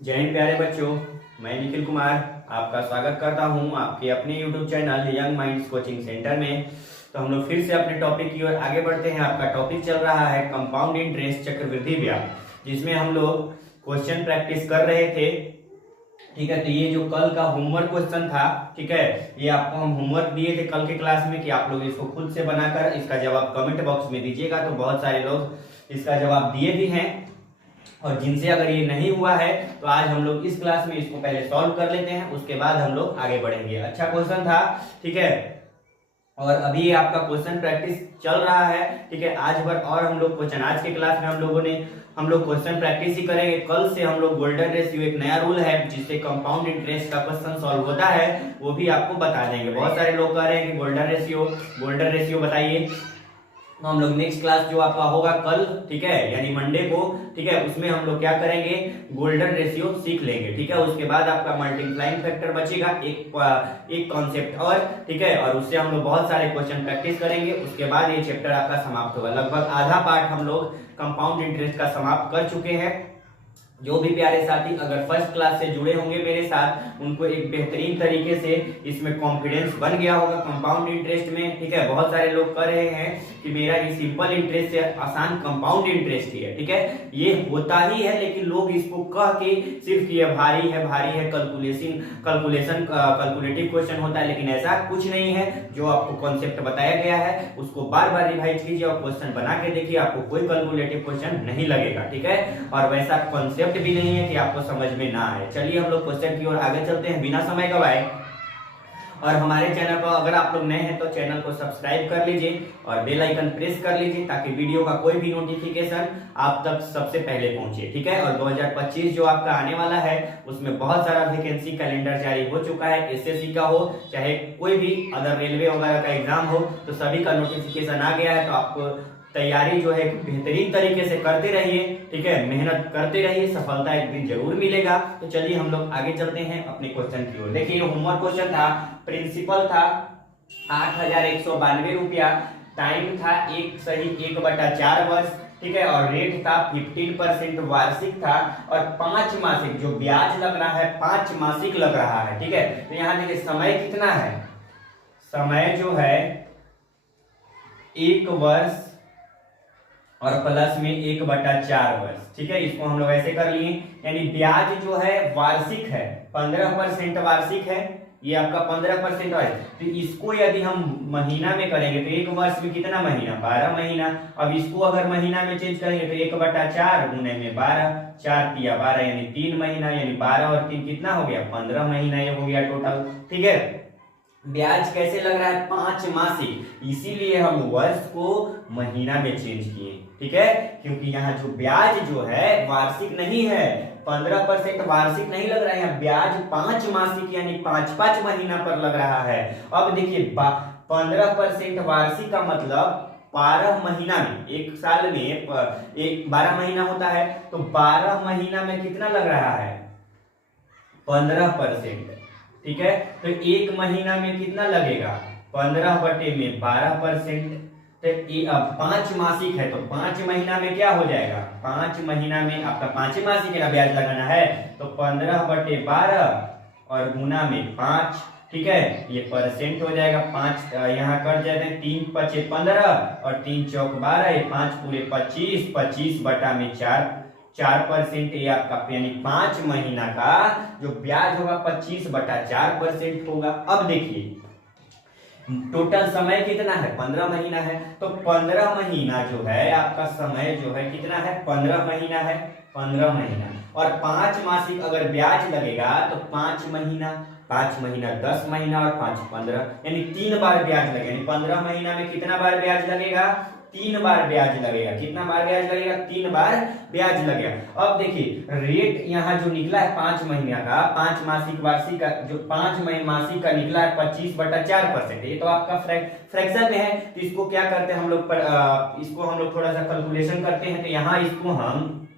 जय हिंद प्यारे बच्चों। मैं निखिल कुमार आपका स्वागत करता हूं आपके अपने YouTube channel young minds coaching centre में। तो हम लोग फिर से अपने टॉपिक की ओर आगे बढ़ते हैं। आपका टॉपिक चल रहा है कंपाउंड इंटरेस्ट चक्रवृद्धि ब्याज, जिसमें हम लोग क्वेश्चन प्रैक्टिस कर रहे थे। ठीक है, तो ये जो कल का होमवर्क क्वेश्चन था, ठीक है, ये आपको हम होमवर्क दिए थे कल के क्लास में कि आप लोग इसको खुद से बनाकर इसका जवाब कमेंट बॉक्स में दीजिएगा। तो बहुत सारे लोग इसका जवाब दिए भी हैं, और जिनसे अगर ये नहीं हुआ है तो आज हम लोग इस क्लास में इसको पहले सॉल्व कर लेते हैं, उसके बाद हम लोग आगे बढ़ेंगे। अच्छा क्वेश्चन था, ठीक है, और अभी आपका क्वेश्चन प्रैक्टिस चल रहा है। ठीक है, आज भर और हम लोग क्वेश्चन, आज के क्लास में हम लोग क्वेश्चन प्रैक्टिस ही करेंगे। कल से हम लोग गोल्डन रेशियो, एक नया रूल है जिससे कंपाउंड इंटरेस्ट का क्वेश्चन सॉल्व होता है, वो भी आपको बता देंगे। बहुत सारे लोग कह रहे हैं कि गोल्डन रेशियो बताइए। तो हम लोग नेक्स्ट क्लास जो आपका होगा कल, ठीक है, यानी मंडे को, ठीक है, उसमें हम लोग क्या करेंगे, गोल्डन रेशियो सीख लेंगे। ठीक है, उसके बाद आपका मल्टीप्लाइंग फैक्टर बचेगा एक कॉन्सेप्ट और, ठीक है, और उससे हम लोग बहुत सारे क्वेश्चन प्रैक्टिस करेंगे। उसके बाद ये चैप्टर आपका समाप्त होगा। लगभग आधा पार्ट हम लोग कंपाउंड इंटरेस्ट का समाप्त कर चुके हैं। जो भी प्यारे साथी अगर फर्स्ट क्लास से जुड़े होंगे मेरे साथ, उनको एक बेहतरीन तरीके से इसमें कॉन्फिडेंस बन गया होगा कंपाउंड इंटरेस्ट में। ठीक है, बहुत सारे लोग कह रहे हैं कि मेरा ये सिंपल इंटरेस्ट से आसान कंपाउंड इंटरेस्ट ही है। ठीक है, ये होता ही है, लेकिन लोग इसको कह के सिर्फ ये भारी है, कैलकुलेटिव क्वेश्चन होता है, लेकिन ऐसा कुछ नहीं है। जो आपको कॉन्सेप्ट बताया गया है उसको बार बार रिवाइज कीजिए और क्वेश्चन बना के देखिए, आपको कोई कैलकुलेटिव क्वेश्चन नहीं लगेगा। ठीक है, और वैसा कॉन्सेप्ट भी नहीं है कि आपको समझ में ना आए। चलिए हम लोग क्वेश्चन की ओर आगे चलते हैं बिना समय गवाए। और हमारे चैनल पर अगर आप लोग नए हैं तो चैनल को सब्सक्राइब कर लीजिए और बेल आइकन प्रेस कर लीजिए, ताकि वीडियो का कोई भी नोटिफिकेशन आप तक सबसे पहले पहुंचे। ठीक है, और 2025 जो आपका आने वाला है उसमें बहुत सारा वैकेंसी कैलेंडर जारी हो चुका है। एसएससी का हो चाहे कोई भी अदर रेलवे वगैरह का एग्जाम हो, तो सभी का नोटिफिकेशन आ गया है। तो आपको तैयारी जो है बेहतरीन तरीके से करते रहिए। ठीक है, मेहनत करते रहिए, सफलता एक दिन जरूर मिलेगा। तो चलिए हम लोग आगे चलते हैं अपने क्वेश्चन की ओर। देखिए होमवर्क क्वेश्चन था, प्रिंसिपल था 8,192 रुपया, टाइम था 1/4 वर्ष, ठीक है, और रेट था 15% वार्षिक था, और 5 मासिक जो ब्याज लग रहा है 5 मासिक लग रहा है। ठीक है, तो यहाँ देखिए समय कितना है, समय जो है 1 वर्ष और प्लस में 1/4 वर्ष। ठीक है, इसको हम लोग ऐसे कर लिए, यानी ब्याज जो है वार्षिक है, 15% वार्षिक है, ये आपका 15% है। तो इसको यदि हम महीना में करेंगे तो 1 वर्ष में कितना महीना, 12 महीना। अब इसको अगर महीना में चेंज करेंगे तो 1/4 गुने में 12, 4 तिया 12 यानी 3 महीना, यानी 12 और 3 कितना हो गया, 15 महीना ये हो गया टोटल। ठीक है, ब्याज कैसे लग रहा है, 5 मासिक, इसीलिए हम वर्ष को महीना में चेंज किए। ठीक है, क्योंकि यहाँ जो ब्याज जो है वार्षिक नहीं है, 15% वार्षिक नहीं लग रहा है, यहाँ ब्याज 5 मासिक यानी 5 महीना पर लग रहा है। अब देखिए 15% वार्षिक का मतलब 12 महीना में, एक साल में एक 12 महीना होता है, तो 12 महीना में कितना लग रहा है, 15%। ठीक है, तो एक महीना में कितना लगेगा, 15/12%। तो 5 मासिक है, तो 5 महीना में क्या हो जाएगा, 5 महीना में आपका 5 मासिक का ब्याज लगाना है, तो 15/12 और गुना में 5। ठीक है, ये परसेंट हो जाएगा, 5 यहाँ कट जाते हैं, 3 × 5 = 15 और 3 × 4 = 12, ये 5 × 25, 25/4%, ये आपका यानी 5 महीना का जो ब्याज होगा 25/4% होगा। अब देखिए टोटल समय कितना है, 15 महीना है, तो 15 महीना जो है आपका समय जो है कितना है, 15 महीना है, 15 महीना, और 5 मासिक अगर ब्याज लगेगा तो 5 महीना, 10 महीना और 5 15, यानी 3 बार ब्याज लगेगा। यानी 15 महीना में कितना बार ब्याज लगेगा, 3 बार ब्याज लगेगा। कितना बार ब्याज लगेगा, 3 बार ब्याज लगेगा। अब देखिए रेट यहाँ जो निकला है 5 महीना का, 5 मासिक वार्षिक का, जो 5 मासिक का निकला है 25/4%, ये तो आपका फ्रैक्शन में है। तो इसको क्या करते हैं हम लोग, इसको हम लोग थोड़ा सा कैलकुलेशन करते हैं। तो यहाँ इसको हम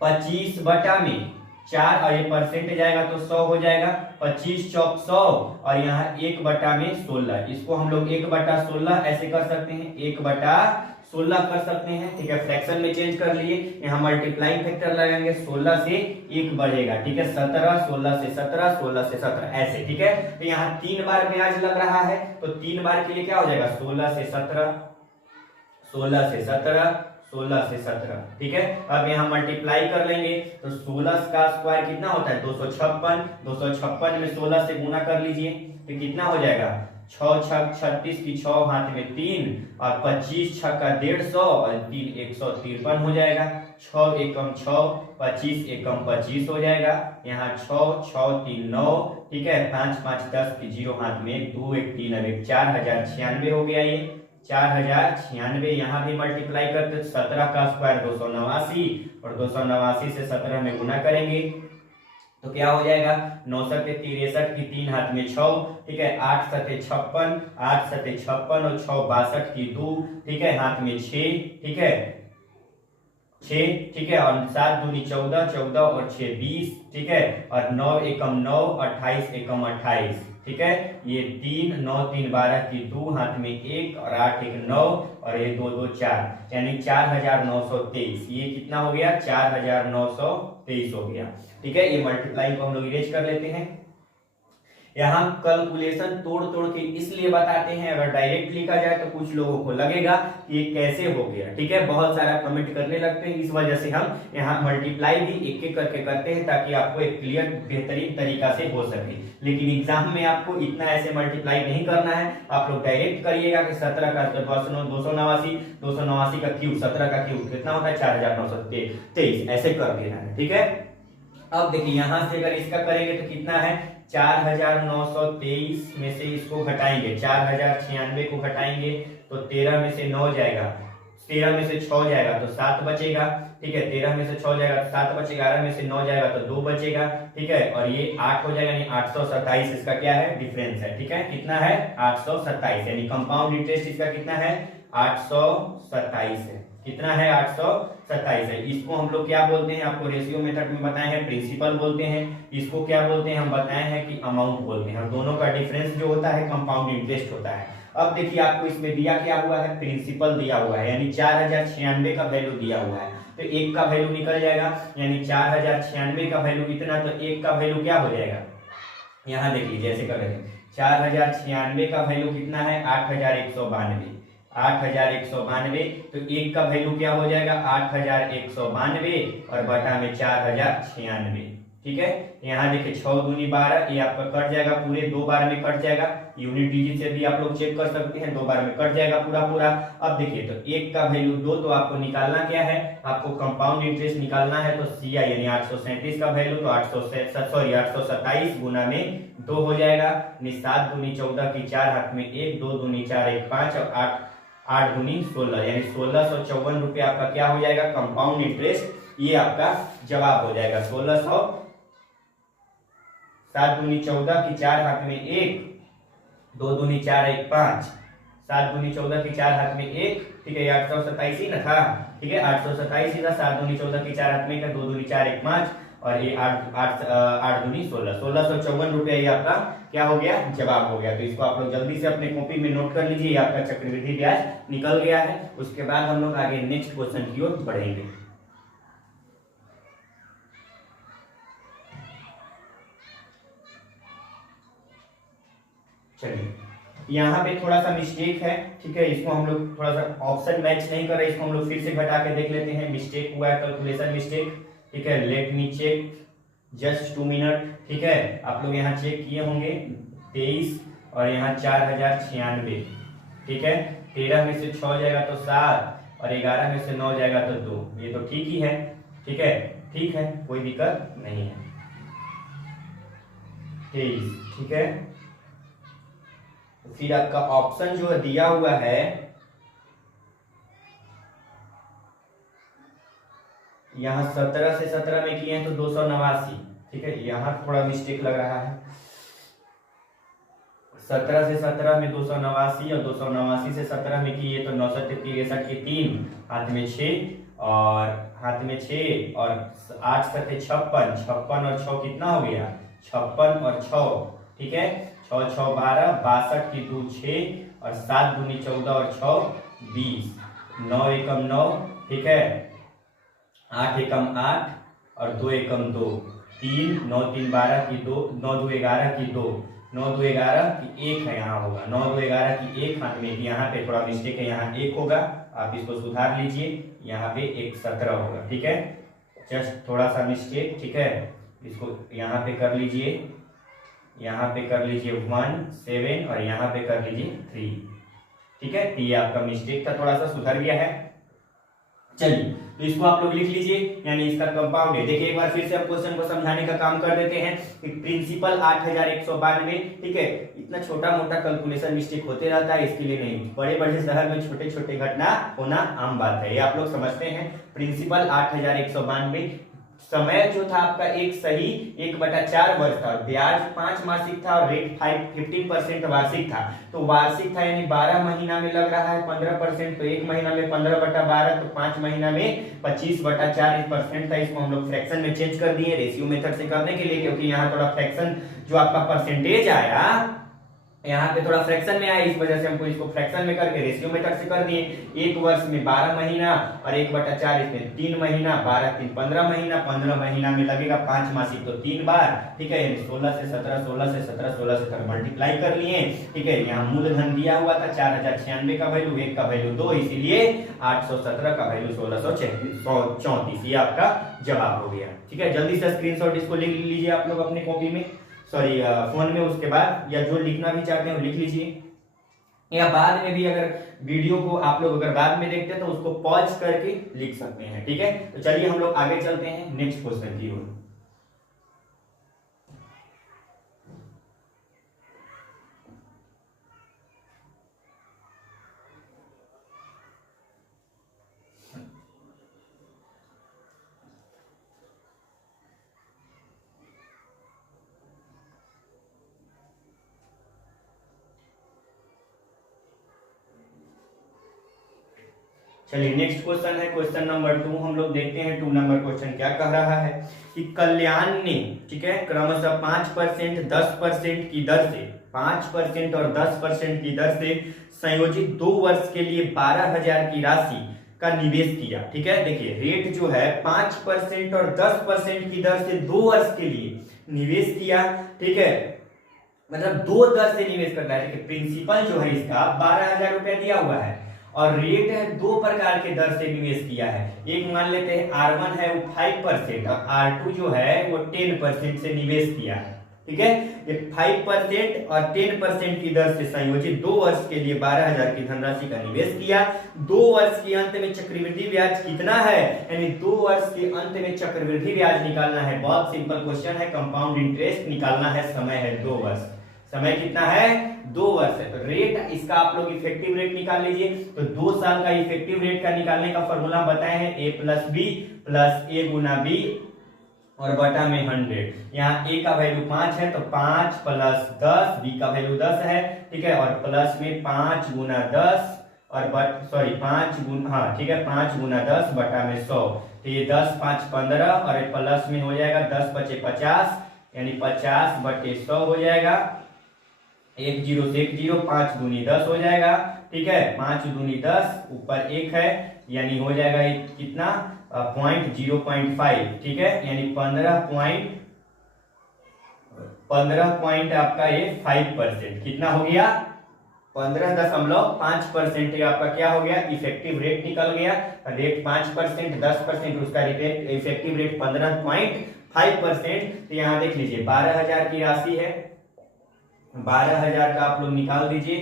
25/4 और ये परसेंट जाएगा तो 100 हो जाएगा, 25 चौक 100 और यहाँ 1/16, इसको हम लोग 1/16 ऐसे कर सकते हैं, 1/16 16 कर सकते हैं, ठीक है, फ्रैक्शन में चेंज कर लिए, यहाँ मल्टीप्लाइंग फैक्टर लगाएंगे, 16 से 1 बढ़ेगा, ठीक है, 17, 16 से 17, 16 से 17 ऐसे, ठीक है। तो यहाँ 3 बार ब्याज लग रहा है, तो 3 बार के लिए क्या हो जाएगा, 16 से 17, 16 से 17, 16 से 17, ठीक है। अब यहाँ मल्टीप्लाई कर लेंगे तो 16 का स्क्वायर कितना होता है, 256, 256 में 16 से गुना कर लीजिए तो कितना हो जाएगा, 6 छक 36 की 6 हाथ में 3 और 25 छक्का 150 और 3 153 हो जाएगा, 6 एकम 6, 25 एकम 25 हो जाएगा, यहाँ 6 6 3 9, ठीक है, 5 5 10 की 0 हाथ में 2 1 3 और 1 4096 हो गया, ये 4096। यहाँ भी मल्टीप्लाई करते 17 का स्क्वायर 289 और 289 से 17 में गुना करेंगे तो क्या हो जाएगा, 9 सत्ते 63 की 3 हाथ में 6, ठीक है, 8 सत्ते 56, 8 सत्ते 56 और 6 62 की 2, ठीक है, हाथ में 6, ठीक है, 6, ठीक है, और 7 दूनी 14, 14 और 6 20, ठीक है, और 9 एकम 9, 28 एकम 28, ठीक है, ये 3 9 3 12 की 2 हाथ में 1 और 8 1 9 और ये 2 2 4, यानी 4923, ये कितना हो गया, 4923 हो गया, ठीक है। ये मल्टीप्लाई को हम लोग इरेज कर लेते हैं। यहाँ कैलकुलेशन तोड़ तोड़ के इसलिए बताते हैं, अगर डायरेक्ट लिखा जाए तो कुछ लोगों को लगेगा कि ये कैसे हो गया, ठीक है, बहुत सारा कमेंट करने लगते हैं, इस वजह से हम यहाँ मल्टीप्लाई भी एक एक करके करते हैं ताकि आपको एक क्लियर बेहतरीन तरीका से हो सके। लेकिन एग्जाम में आपको इतना ऐसे मल्टीप्लाई नहीं करना है, आप लोग डायरेक्ट करिएगा कि 17 का 289, 289 का क्यूब 17 का क्यूब कितना होता है, 4923, ऐसे कर देना है, ठीक है। अब देखिए यहाँ से अगर इसका करेंगे तो कितना है, 4923 में से इसको घटाएंगे, 4096 को घटाएंगे तो 13 में से 9 जाएगा, 13 में से 6 जाएगा तो 7 बचेगा, ठीक है, 13 में से 6 जाएगा तो 7 बचेगा, 11 में से 9 जाएगा तो 2 बचेगा, ठीक है, और ये 8 हो जाएगा, यानी 827 इसका क्या है, डिफरेंस है, ठीक है, कितना है, 827, यानी कंपाउंड इंटरेस्ट इसका कितना है, 827 है, कितना है, 827 है। इसको हम लोग क्या बोलते हैं, आपको रेशियो मेथड में बताए हैं प्रिंसिपल बोलते हैं, इसको क्या बोलते हैं हम बताए हैं कि अमाउंट बोलते हैं, और दोनों का डिफरेंस जो होता है कंपाउंड इंटरेस्ट होता है। अब देखिए आपको इसमें दिया क्या हुआ है, प्रिंसिपल दिया हुआ है, यानी 4096 का वैल्यू दिया हुआ है, तो 1 का वैल्यू निकल जाएगा, यानी 4096 का वैल्यू इतना, तो 1 का वैल्यू क्या हो जाएगा, यहाँ देख लीजिए ऐसे कर रहे हैं, 4096 का वैल्यू कितना है, 8192, 8192, तो 1 का वैल्यू क्या हो जाएगा, 8192 और बटा में 4096, ठीक है। यहाँ देखिए 6 दूनी 12, ये आपका कट जाएगा, पूरे 2 बार में कट जाएगा, यूनिट डिजिट से भी आप लोग चेक कर सकते हैं, 2 बार में कट जाएगा पूरा पूरा। अब देखिए तो 1 का वैल्यू 2, तो आपको निकालना क्या है, आपको कंपाउंड इंटरेस्ट निकालना है, तो CI यानी 837 का वैल्यू तो 827 गुना में 2 हो जाएगा, 7 दूनी 14 की 4 हाथ में 1, 2 दूनी 4 1 5 और 8 दूनी 16, यानी 1654 रुपये आपका क्या हो जाएगा, कंपाउंड इंटरेस्ट, ये आपका जवाब हो जाएगा। 1600, 7 दूनी 14 की 4 हाथ में 1, 2 दूनी 4 1 5, 7 दूनी 14 की 4 हाथ में 1, ठीक है, 827 ही ना था, ठीक है, 827 ही था, 7 दूनी 14 की 4 हाथ में 1, 2 दूनी 4 1 5 और ये 8 दूनी 16, 1654 रुपये ये आपका क्या हो गया, जवाब हो गया। तो इसको आप लोग जल्दी से अपने कॉपी में नोट कर लीजिए, ये आपका चक्रवृद्धि ब्याज निकल गया है। उसके बाद हम लोग आगे नेक्स्ट क्वेश्चन की ओर बढ़ेंगे। चलिए यहाँ पे थोड़ा सा मिस्टेक है, ठीक है, इसको हम लोग थोड़ा सा ऑप्शन मैच नहीं कर रहे, इसको हम लोग फिर से घटा के देख लेते हैं, मिस्टेक हुआ है, कैलकुलेशन मिस्टेक, ठीक है, let me check just 2 minute, ठीक है, आप लोग यहाँ चेक किए होंगे 23 और यहाँ 4096, ठीक है, 13 में से 6 जाएगा तो 7 और 11 में से 9 जाएगा तो 2, ये तो ठीक ही है, ठीक है, ठीक है, कोई दिक्कत नहीं है, 23, ठीक है। फिर आपका ऑप्शन जो दिया हुआ है, यहाँ 17 से 17 में किए हैं तो 289, ठीक है, यहाँ थोड़ा मिस्टेक लग रहा है, 17 से 17 में 289 और 289 से 17 में किए तो 9 सत्ते 63 की 3 हाथ में 6 और 8 सत्ते 56, 56 और 6 कितना हो गया, 56 और 6, ठीक है, 6 6 12, 62 की 2 6 और 7 दूनी 14 और 6 20, 9 एकम 9, ठीक है, 8 एकम 8 और 2 एकम 2, 3, 9 3 12 की 2, 9 2 11 की 2, 9 2 11 की 1 है, यहाँ होगा 9 2 11 की 1 हाथ में, यहाँ पे थोड़ा मिस्टेक है, यहाँ 1 होगा, आप इसको सुधार लीजिए, यहाँ पे 1 17 होगा, ठीक है, जस्ट थोड़ा सा मिस्टेक, ठीक है, इसको यहाँ पे कर लीजिए, यहाँ पे कर लीजिए 1 7 और यहाँ पे कर लीजिए 3, ठीक है, ये आपका मिस्टेक था, थोड़ा सा सुधर गया है। चलिए तो इसको आप लोग लिख लीजिए, यानी इसका कंपाउंड है। देखिए एक बार फिर से आप क्वेश्चन को समझाने का काम कर देते हैं कि प्रिंसिपल 8192, ठीक है, इतना छोटा मोटा कैलकुलेशन मिस्टेक होते रहता है, इसके लिए नहीं, बड़े बड़े शहर में छोटे छोटे घटना होना आम बात है, ये आप लोग समझते हैं। प्रिंसिपल 8192, समय जो था आपका एक सही 1/4 वर्ष था, ब्याज 5 मासिक था और रेट 15% वार्षिक था, तो वार्षिक था यानी 12 महीना में लग रहा है 15%, तो एक महीना में 15/12, तो 5 महीना में 25/4% था। इसको हम लोग फ्रैक्शन में चेंज कर दिए रेशियो मेथड से करने के लिए, क्योंकि यहाँ थोड़ा फ्रैक्शन जो आपका परसेंटेज आया यहाँ पे थोड़ा फ्रैक्शन में आया, इस वजह से हमको इसको फ्रैक्शन में करके रेशियो मेथड से कर दिए। एक वर्ष में 12 महीना और 1/4 इसमें 3 महीना, 12 3 15 महीना, 15 महीना में लगेगा 5 मासिक, तो 3 बार, ठीक है, 16 से 17, 16 से 17, 16 से 17 मल्टीप्लाई कर लिए, ठीक है, यहाँ मूलधन दिया हुआ था 4096 का वैल्यू, 1 का वैल्यू 2, इसीलिए 817 का वैल्यू 1634, ये आपका जवाब हो गया, ठीक है। जल्दी से स्क्रीनशॉट इसको लिख लीजिए आप लोग अपने कॉपी में, सॉरी फोन में, उसके बाद या जो लिखना भी चाहते हैं वो लिख लीजिए, या बाद में भी अगर वीडियो को आप लोग अगर बाद में देखते हैं तो उसको पॉज करके लिख सकते हैं, ठीक है। तो चलिए हम लोग आगे चलते हैं नेक्स्ट क्वेश्चन की ओर। चलिए नेक्स्ट क्वेश्चन है क्वेश्चन नंबर 2, हम लोग देखते हैं 2 नंबर क्वेश्चन क्या कह रहा है कि कल्याण ने, ठीक है, क्रमशः 5%, 10% की दर से, 5% और 10% की दर से संयोजित 2 वर्ष के लिए 12,000 की राशि का निवेश किया, ठीक है। देखिए रेट जो है 5% और 10% की दर से 2 वर्ष के लिए निवेश किया, ठीक है, मतलब 2 दर से निवेश करना है। देखिए प्रिंसिपल जो है इसका 12,000 रुपया दिया हुआ है और रेट है 2 प्रकार के दर से निवेश किया है। एक मान लेते हैं R1 है वो 5% और R2 जो है वो 10% से निवेश किया है, ठीक है। ये 5% और 10% की दर से संयोजित 2 वर्ष के लिए 12,000 की धनराशि का निवेश किया। 2 वर्ष के अंत में चक्रवृद्धि ब्याज कितना है, यानी 2 वर्ष के अंत में चक्रवृद्धि ब्याज निकालना है। बहुत सिंपल क्वेश्चन है, कंपाउंड इंटरेस्ट निकालना है, समय है 2 वर्ष, समय कितना है 2 वर्ष है। तो रेट इसका आप लोग इफेक्टिव रेट निकाल लीजिए। तो 2 साल का इफेक्टिव रेट का निकालने का फॉर्मूला बताए हैं, A plus B plus A Guna B और बटा में 100। यहाँ A का वैल्यू 5 है तो 5 प्लस 10, B का वैल्यू 10 है, ठीक है, और प्लस में 5 गुना 10 और 5 गुना, हाँ ठीक है, 5 गुना 10 बटा में 100, तो ये 10 5 15 और प्लस में हो जाएगा 10 5 50, यानी 50 बटे 100 हो जाएगा। 1 0 से 1 0, 5 दूनी 10 हो जाएगा, ठीक है, 5 दूनी 10 ऊपर 1 है, यानी हो जाएगा कितना 0.05, ठीक है, यानी 15 पॉइंट आपका ये 5%, कितना हो गया 15.5% आपका क्या हो गया इफेक्टिव रेट निकल गया। रेट 5%, 10%, उसका इफेक्टिव रेट 15.5%। तो यहाँ देख लीजिए 12,000 की राशि है, 12,000 का आप लोग निकाल दीजिए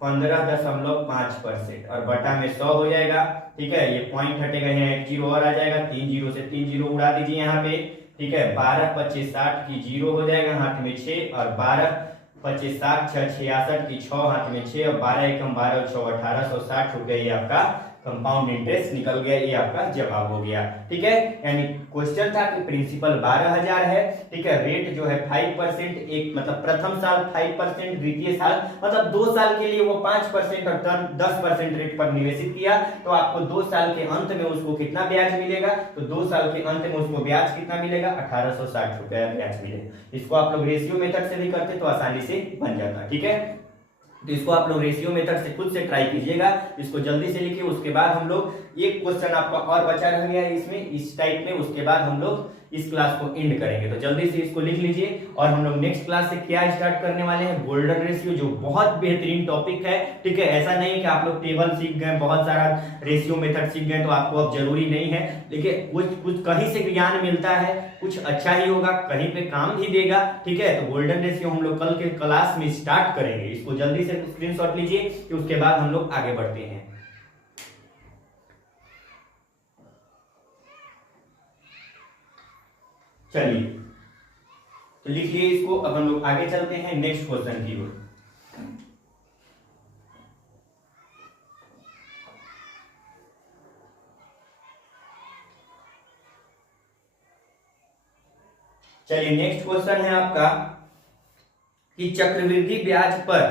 15.5% और बटा में 100 हो जाएगा, ठीक है, ये पॉइंट हटेगा, यहाँ 1 0 और आ जाएगा, 3 0 से 3 0 उड़ा दीजिए यहाँ पे, ठीक है, 12 25 60 की 0 हो जाएगा, हाथ में 6 और 12 25 60 6 66 की 6 हाथ में 6 और 12 एकम 12 और 6 1860 रुपए ये आपका कंपाउंड इंटरेस्ट निकल गया, ये आपका जवाब हो गया, ठीक है। यानी क्वेश्चन था कि प्रिंसिपल 12,000 है, ठीक है, रेट जो है 5%, एक मतलब प्रथम साल 5%, द्वितीय साल मतलब 2 साल के लिए वो 5% और 10% रेट पर निवेशित किया, तो आपको 2 साल के अंत में उसको कितना ब्याज मिलेगा, तो 2 साल के अंत में उसको ब्याज कितना मिलेगा 1860 रुपया ब्याज मिलेगा। इसको आप लोग रेशियो मेथड से भी करते तो आसानी से बन जाता, ठीक है। तो इसको आप लोग रेशियो मेथड से खुद से ट्राई कीजिएगा, इसको जल्दी से लिखिए। उसके बाद हम लोग एक क्वेश्चन आपका और बचा रह गया है इसमें, इस टाइप में, उसके बाद हम लोग इस क्लास को एंड करेंगे। तो जल्दी से इसको लिख लीजिए और हम लोग नेक्स्ट क्लास से क्या स्टार्ट करने वाले हैं, गोल्डन रेशियो, जो बहुत बेहतरीन टॉपिक है। ठीक है, ऐसा नहीं है कि आप लोग टेबल सीख गए, बहुत सारा रेशियो मेथड सीख गए तो आपको अब जरूरी नहीं है, लेकिन कुछ कहीं से ज्ञान मिलता है, कुछ अच्छा ही होगा, कहीं पे काम भी देगा। ठीक है, तो गोल्डन रेशियो हम लोग कल के क्लास में स्टार्ट करेंगे। इसको जल्दी से स्क्रीनशॉट लीजिए कि उसके बाद हम लोग आगे बढ़ते हैं। चलिए तो लिख लिए इसको। अब हम लोग आगे चलते हैं नेक्स्ट क्वेश्चन की ओर। चलिए नेक्स्ट क्वेश्चन है आपका कि चक्रवृद्धि ब्याज पर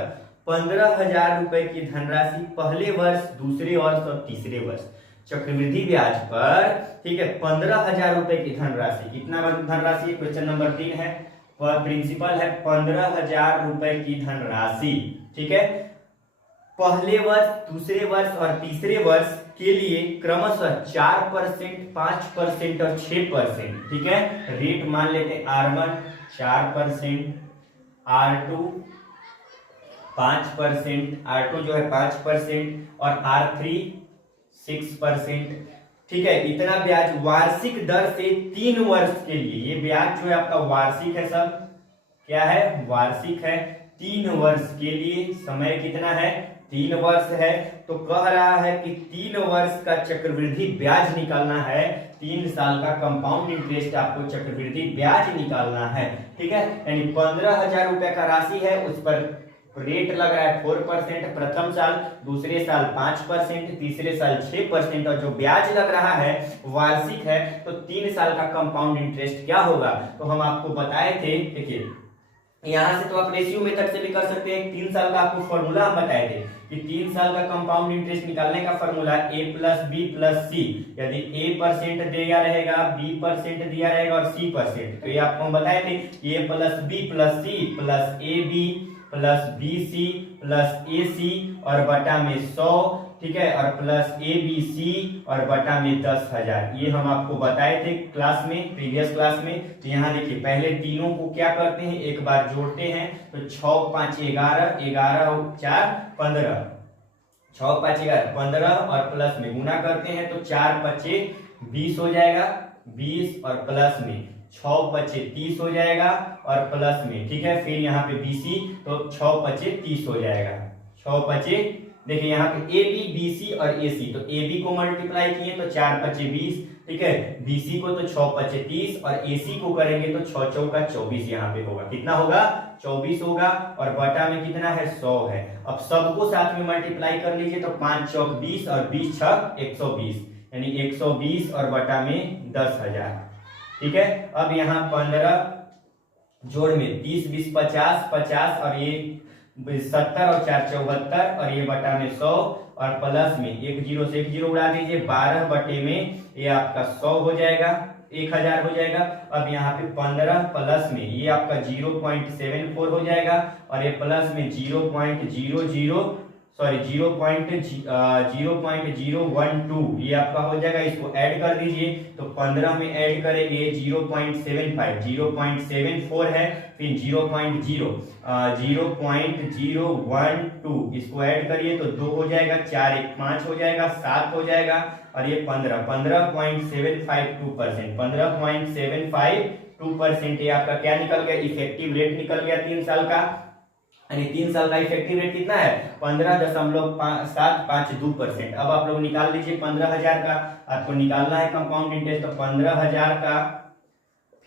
15,000 रुपए की धनराशि पहले वर्ष, दूसरे वर्ष और तीसरे वर्ष, चक्रवृद्धि ब्याज पर, ठीक है, 15,000 रुपए की धनराशि, कितना धनराशि है, क्वेश्चन नंबर 3 है, प्रिंसिपल है 15,000 रुपए की धनराशि। ठीक है, पहले वर्ष, दूसरे वर्ष और तीसरे वर्ष के लिए क्रमशः 4%, 5% और 6%, ठीक है, रेट मान लेते हैं R1 4%, R2 5%, R2 जो है 5% और R3 6%। ठीक है, इतना ब्याज वार्षिक दर से 3 वर्ष के लिए, ये ब्याज जो है आपका वार्षिक है, सब क्या है, वार्षिक है, 3 वर्ष के लिए। समय कितना है, 3 वर्ष है। तो कह रहा है कि 3 वर्ष का चक्रवृद्धि ब्याज निकालना है, 3 साल का कंपाउंड इंटरेस्ट आपको चक्रवृद्धि ब्याज निकालना है। ठीक है, यानी 15,000 रुपए का राशि है, उस पर रेट लग रहा है 4%, प्रथम साल, दूसरे साल 5%, तीसरे साल 6% और जो ब्याज लग रहा है वार्षिक है। तो 3 साल का कंपाउंड इंटरेस्ट क्या होगा, तो हम आपको बताए थे, देखिए यहां से तो आप रेशियो मेथड से भी कर सकते हैं। 3 साल का आपको फॉर्मूला हम बताए थे कि 3 साल का कंपाउंड इंटरेस्ट निकालने का formula A plus B plus C, यदि A% दिया रहेगा, B% दिया रहेगा और C%, तो ये आपको हम बताए थे A plus B plus C plus AB plus BC plus AC और बटा में 100, ठीक है, और प्लस ABC और बटा में 10,000, ये हम आपको बताए थे क्लास में, प्रीवियस क्लास में। तो यहाँ देखिए पहले तीनों को क्या करते हैं, एक बार जोड़ते हैं, तो 6 5 11, 11 और 4 15, 6 5 11 15 और प्लस में गुना करते हैं तो 4 5 20 हो जाएगा, 20 और प्लस में 6 5 30 हो जाएगा और प्लस में, ठीक है, फिर यहाँ पे BC तो 6 5 30 हो जाएगा, 6 5, देखिए यहाँ पे AB BC और AC, तो AB को मल्टीप्लाई किए तो 4 5 20, ठीक है, BC को तो 6 5 30 और AC को करेंगे तो 6 चौका 24, यहाँ पे होगा, कितना होगा, 24 होगा और बटा में कितना है, 100 है। अब सबको साथ में मल्टीप्लाई कर लीजिए तो 5 चौक 20 और 20 छक 120, यानी 120 और बटा में 10,000। ठीक है, अब यहाँ 15 जोड़ में 30 20 50 50 और ये 70 और 4 74 और ये बटा में 100 और प्लस में एक जीरो से एक जीरो उड़ा दीजिए, 12 बटे में ये आपका 100 हो जाएगा, 1000 हो जाएगा। अब यहाँ पे 15 प्लस में ये आपका 0.74 हो जाएगा और ये प्लस में 0.012 ये आपका हो जाएगा। इसको ऐड कर दीजिए तो 15 में ऐड करेंगे 0.75 0.74 है, फिर 0.012 इसको ऐड करिए तो 2 हो जाएगा, 4 1 5 हो जाएगा, 7 हो जाएगा और ये 15.752% ये आपका क्या निकल गया, इफेक्टिव रेट निकल गया 3 साल का। यानी 3 साल का इफेक्टिव रेट कितना है, 15.752%। अब आप लोग निकाल लीजिए 15,000 का, आपको निकालना है कंपाउंड इंटरेस्ट, तो 15,000 का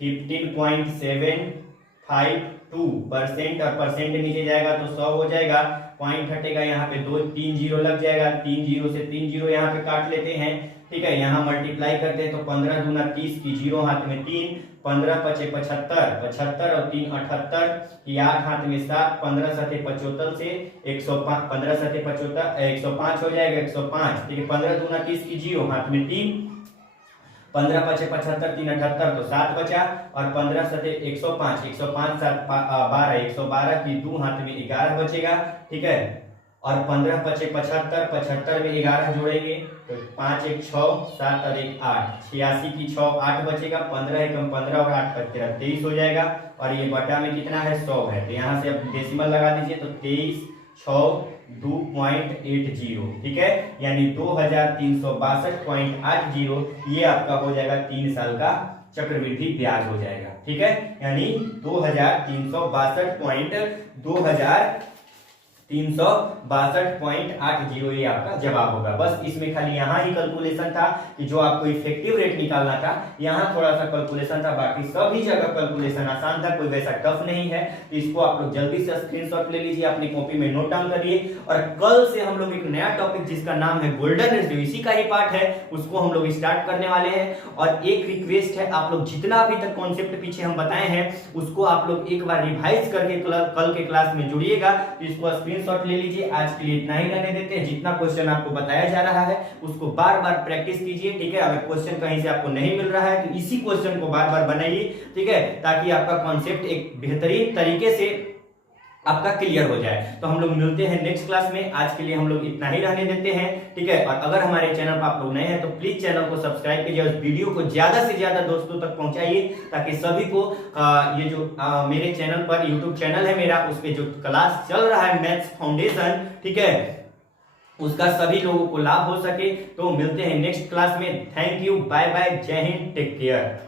15.752% और परसेंट नीचे जाएगा तो 100 हो जाएगा, पॉइंट हटेगा, यहाँ पे 2 3 जीरो लग जाएगा, 3 जीरो से 3 जीरो यहाँ पे काट लेते हैं। ठीक है, यहाँ मल्टीप्लाई करते हैं तो 15 दूना 30 की जीरो हाथ में 3, 15 5 75 75 और 3 78 की 8 हाथ में 7, 15 7 75 से 105, 15 7 75 105 हो जाएगा, 105। ठीक है, 15 दूना 30 की जीरो हाथ में 3, 15 पचे 75, 3 78 तो 7 बचा, और 15 सते 105, 105 7 12, 112 की 2 हाथ में 11 बचेगा, ठीक है। और 15 पचे 75, 75 में 11 जोड़ेंगे तो 5 1 6, 7 और 1 8, 86 की 6 8 बचेगा, 15 एकम 15 और 8 13 23 हो जाएगा, और ये बटा में कितना है 100 है, तो यहाँ से अब डेसिमल लगा दीजिए तो 23 6 2.80, ठीक है, यानी 2362.80, ये आपका हो जाएगा 3 साल का चक्रवृद्धि ब्याज हो जाएगा, ठीक है, यानी 2362.80 ये आपका जवाब होगा। बस इसमें खाली यहाँ ही कैलकुलेशन था कि जो आपको इफेक्टिव रेट निकालना था, यहाँ थोड़ा सा कैलकुलेशन था, बाकी सभी जगह कैलकुलेशन आसान था, कोई वैसा टफ नहीं है। तो इसको आप लोग जल्दी से स्क्रीनशॉट ले लीजिए, अपनी कॉपी में नोट डाउन करिए, और कल से हम लोग एक नया टॉपिक जिसका नाम है गोल्डन रेशियो, इसी का ही पार्ट है, उसको हम लोग स्टार्ट करने वाले हैं। और एक रिक्वेस्ट है, आप लोग जितना अभी तक कॉन्सेप्ट पीछे हम बताए हैं उसको आप लोग एक बार रिवाइज करके कल के क्लास में जुड़िएगा। तो इसको स्क्रीनशॉट ले लीजिए। आज के लिए इतना ही रहने देते हैं। जितना क्वेश्चन आपको बताया जा रहा है उसको बार बार प्रैक्टिस कीजिए, ठीक है। अगर क्वेश्चन कहीं से आपको नहीं मिल रहा है तो इसी क्वेश्चन को बार बार बनाइए, ठीक है, ताकि आपका कॉन्सेप्ट एक बेहतरीन तरीके से आपका क्लियर हो जाए। तो हम लोग मिलते हैं नेक्स्ट क्लास में। आज के लिए हम लोग इतना ही रहने देते हैं, ठीक है। और अगर हमारे चैनल पर आप लोग नए हैं तो प्लीज चैनल को सब्सक्राइब कीजिए और वीडियो को ज्यादा से ज्यादा दोस्तों तक पहुंचाइए, ताकि सभी को ये जो मेरे चैनल पर यूट्यूब चैनल है मेरा, उस पर जो क्लास चल रहा है मैथ्स फाउंडेशन, ठीक है, उसका सभी लोगों को लाभ हो सके। तो मिलते हैं नेक्स्ट क्लास में। थैंक यू, बाय बाय, जय हिंद, टेक केयर।